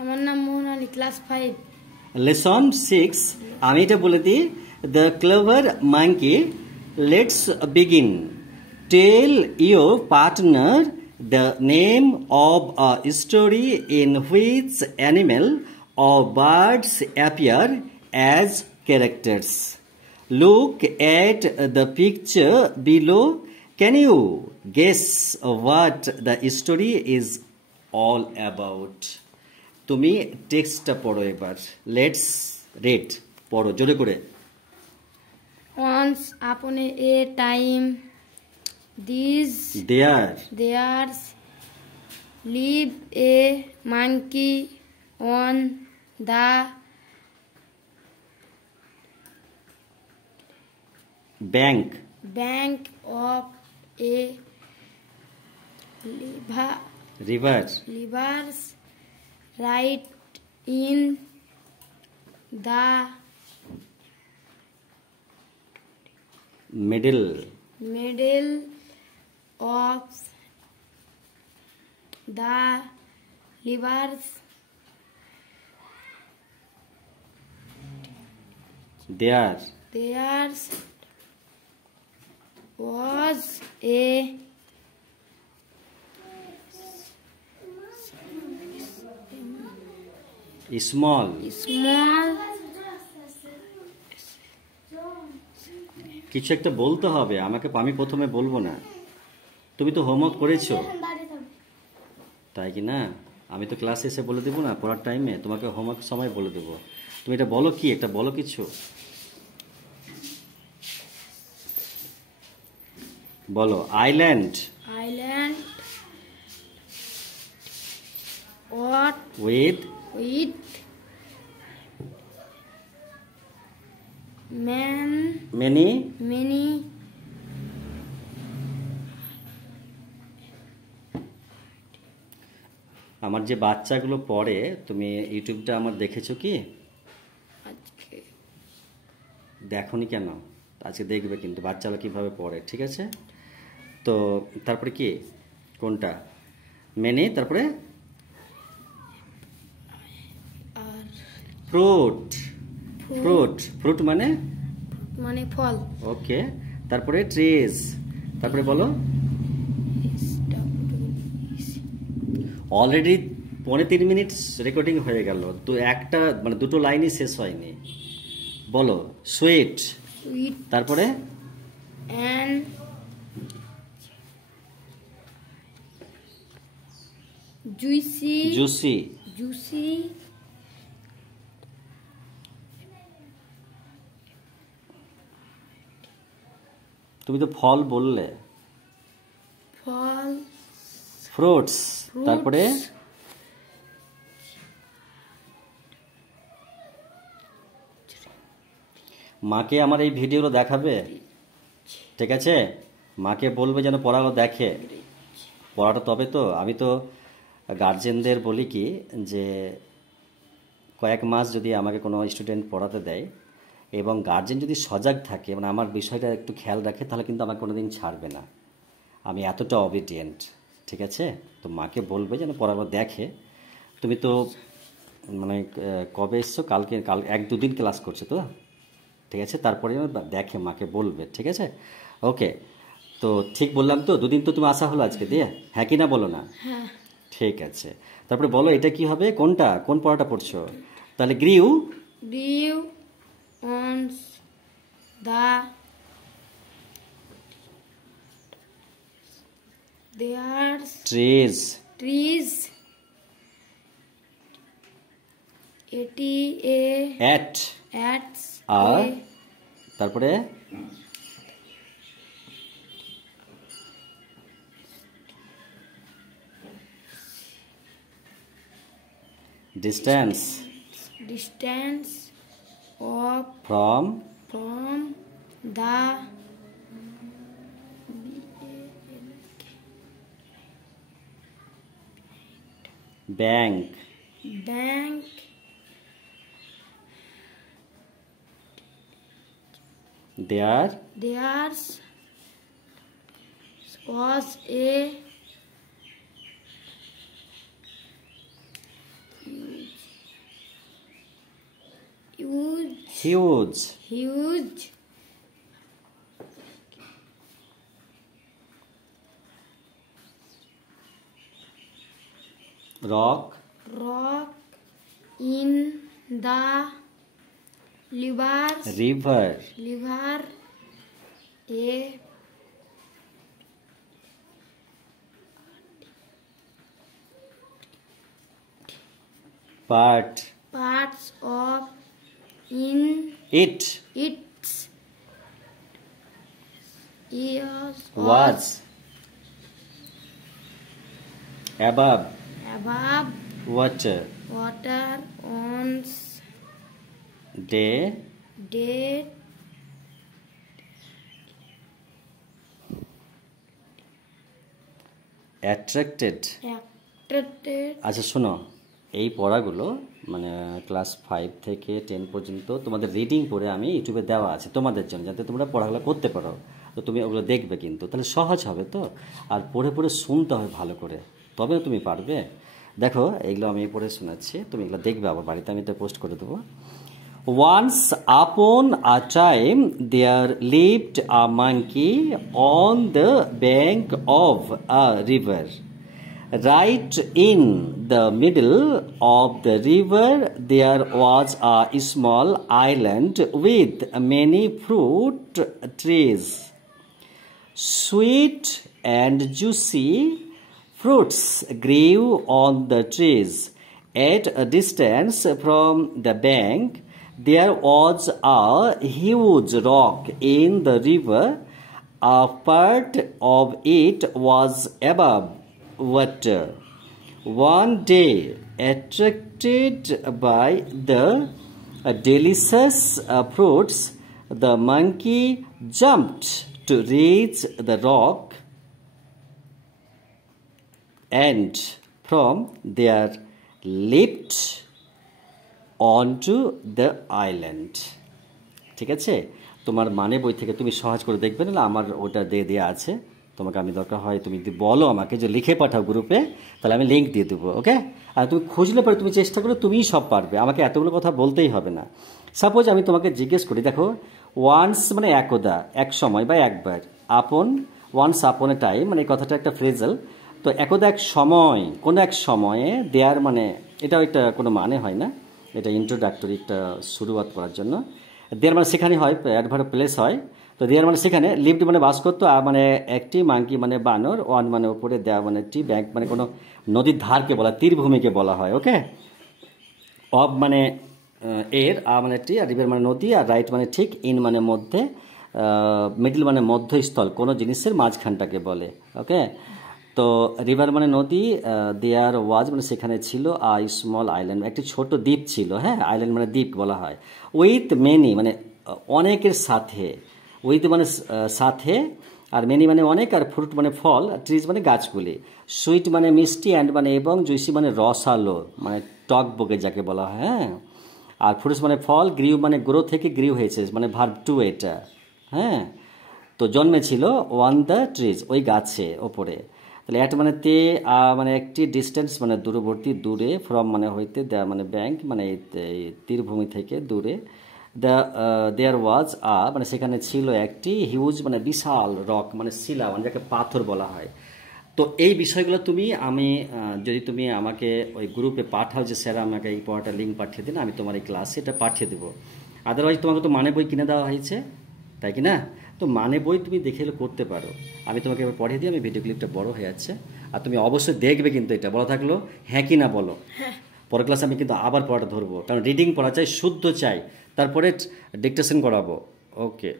আমার নাম মোহন Ali, class 5। Lesson 6 আমি এটা বলে দিই। The clever monkey, let's begin. Tell your partner the name of a story in which animal or birds appear as characters. Look at the picture below. Can you guess what the story is all about? তুমি টেক্সটটা পড়ো এবার। Let's read, পড়ো জোরে করে। Once upon a time, there lived a monkey on the bank of a river right in the middle of the rivers there was a small কিছু একটা বলতে হবে আমাকে, আমি প্রথমে বলবো না। তুমি তো হোমওয়ার্ক করেছো, তাই কি না? আমি তো ক্লাসে এসে বলে দেবো না, পড়ার টাইমে তোমাকে হোমওয়ার্ক সময় বলে দেবো। তুমি এটা বলো, কি একটা বলো কিছু বলো। আইল্যান্ড with many আমার যে বাচ্চাগুলো পড়ে, তুমি ইউটিউবটা আমার দেখেছো কি? দেখোনি কেন? আজকে দেখবে কিন্তু বাচ্চারা কিভাবে পড়ে, ঠিক আছে? তো তারপরে কি, কোনটা? মেনি, তারপরে ফ্রুট মানে ফল। ওকে, তারপরে ট্রিজ, তারপরে বলো। অলরেডি 3.5 মিনিট রেকর্ডিং হয়ে গেল, তো একটা মানে দুটো লাইনই শেষ হয়নি। বলো সুইট, তারপরে জুসি তুমি তো ফল বললে, ফ্রুটস, তারপরে মাকে আমার এই ভিডিওগুলো দেখাবে, ঠিক আছে? মাকে বলবে যেন পড়াগুলো দেখে, পড়াটা তবে তো। আমি তো গার্জেনদের বলি কি, যে কয়েক মাস যদি আমাকে কোনো স্টুডেন্ট পড়াতে দেয় এবং গার্জেন যদি সজাগ থাকে, মানে আমার বিষয়টা একটু খেয়াল রাখে, তাহলে কিন্তু আমাকে কোনোদিন ছাড়বে না। আমি এতটা অবিডিয়েন্ট, ঠিক আছে? তো মাকে বলবে যেন পড়াগুলো দেখে। তুমি তো মানে কবে এসছো? কাল 1-2 দিন ক্লাস করছো তো, ঠিক আছে? তারপরে দেখে, মাকে বলবে, ঠিক আছে? ওকে, তো ঠিক বললাম তো? 2 দিন তো তুমি আসা হলো আজকে দিয়ে, হ্যাঁ কি না বলো না? ঠিক আছে, তারপরে বলো এটা কি হবে, কোনটা, কোন পড়াটা পড়ছো? তাহলে গ্রিউ on the trees at তারপরে distance of from the bank there was a huge, huge, rock, rock in the liver, river, liver, a part, parts of in it, its ears was, অ্যাবাব, above water, water on day, dead attracted. attracted আচ্ছা শোনো, এই পড়াগুলো মানে class 5 থেকে 10 পর্যন্ত তোমাদের reading পড়ে আমি ইউটিউবে দেওয়া আছে তোমাদের জন্য, যাতে তোমরা পড়াগুলো করতে পারো। তো তুমি ওগুলো দেখবে কিন্তু, তাহলে সহজ হবে তো। আর পড়ে পড়ে শুনতে হবে ভালো করে, তবে তুমি পারবে। দেখো এগুলো আমি পড়ে শোনাচ্ছি, তুমি এগুলো দেখবে আবার বাড়িতে, আমি তো পোস্ট করে দেবো। Once upon a time there lived a monkey on the bank of a river. Right in the middle of the river there was a small island with many fruit trees. Sweet and juicy fruits grew on the trees. At a distance from the bank there was a huge rock in the river. A part of it was above water. One day, attracted by the delicious fruits, the monkey jumped to reach the rock, and from there leaped onto the island. ঠিক আছে, তোমার মানে বই থেকে তুমি সহজ করে দেখবে, না আমার ওটা দিয়ে দেওয়া আছে, তোমাকে আমি দরকার হয় তুমি যদি বলো আমাকে যে লিখে পাঠাও গ্রুপে, তাহলে আমি লিঙ্ক দিয়ে দেবো। ওকে, আর তুমি খুঁজলে পরে তুমি চেষ্টা করো, তুমিই সব পারবে, আমাকে এতগুলো কথা বলতেই হবে না। সাপোজ আমি তোমাকে জিজ্ঞেস করি, দেখো ওয়ান্স মানে একদা, এক সময় বা একবার, আপন ওয়ান্স আপন এ টাইম মানে এই কথাটা একটা ফ্রেজাল। তো একদা এক সময়, কোনো এক সময়ে, দেয়ার মানে এটাও একটা কোনো মানে হয় না, এটা ইন্ট্রোডাক্টরি একটা শুরুয়াত করার জন্য। দেয়ার মানে সেখানে হয়, অ্যাডভার্ব প্লেস হয়। তো দেয়ার মানে সেখানে, লিভড মানে বাস করতো, আর মানে একটি, মাঙ্কি মানে বানর, ওয়ান মানে উপরে, দেয়া মানে টি, ব্যাংক মানে কোনো নদীর ধারকে বলা, তীরভূমিকে বলা হয়। ওকে, অব মানে এর, আ মানে টি, আর রিভার মানে নদী, আর রাইট মানে ঠিক, ইন মানে মধ্যে, মিডল মানে মধ্যস্থল, কোনো জিনিসের মাঝখানটাকে বলে। ওকে, তো রিভার মানে নদী, দেয়ার ওয়াজ মানে সেখানে ছিল, আই স্মল আইল্যান্ড একটি ছোট দ্বীপ ছিল। হ্যাঁ, আইল্যান্ড মানে দ্বীপ বলা হয়। উইথ মেনি মানে অনেকের সাথে, উইথ মানে সাথে, আর মেনি মানে অনেক, আর ফ্রুট মানে ফল, আর ট্রিজ মানে গাছগুলি, সুইট মানে মিষ্টি, অ্যান্ড মানে এবং, জুইসি মানে রসালো মানে টক বগে যাকে বলা হয়। হ্যাঁ, আর ফ্রুটস মানে ফল, গ্রিউ মানে গ্রো থেকে গ্রিউ হয়েছে মানে ভার্ব টু এটা। হ্যাঁ, তো জন্মেছিল ওয়ান দ্য ট্রিজ ওই গাছে ওপরে। তাহলে অ্যাট মানে তে, মানে একটি, ডিস্টেন্স মানে দূরবর্তী, দূরে, ফ্রম মানে হইতে, দ্য মানে ব্যাংক মানে এই তীরভূমি থেকে দূরে, দেয়ার ওয়াজ মানে সেখানে ছিল একটি, হিউজ মানে বিশাল, রক মানে শিলা মানে যাকে পাথর বলা হয়। তো এই বিষয়গুলো তুমি যদি তুমি আমাকে ওই গ্রুপে পাঠাও যে স্যার আমাকে এই পড়াটা লিঙ্ক পাঠিয়ে দিন, আমি তোমার এই ক্লাসে এটা পাঠিয়ে দেবো। আদারওয়াইজ তোমাকে তো মানে বই কিনে দেওয়া হয়েছে, তাই কি না? তো মানে বই তুমি দেখে এলে করতে পারো, আমি তোমাকে এবার পড়িয়ে দিই। আমি ভিডিও ক্লিপটা বড় হয়ে যাচ্ছে, আর তুমি অবশ্যই দেখবে কিন্তু, এটা বলা থাকলো, হ্যাঁ কি না বলো। পরের ক্লাসে আমি কিন্তু আবার পড়াটা ধরবো, কারণ রিডিং পড়া চাই, শুদ্ধ চাই, তারপরে ডিকটেশন করাবো। ওকে।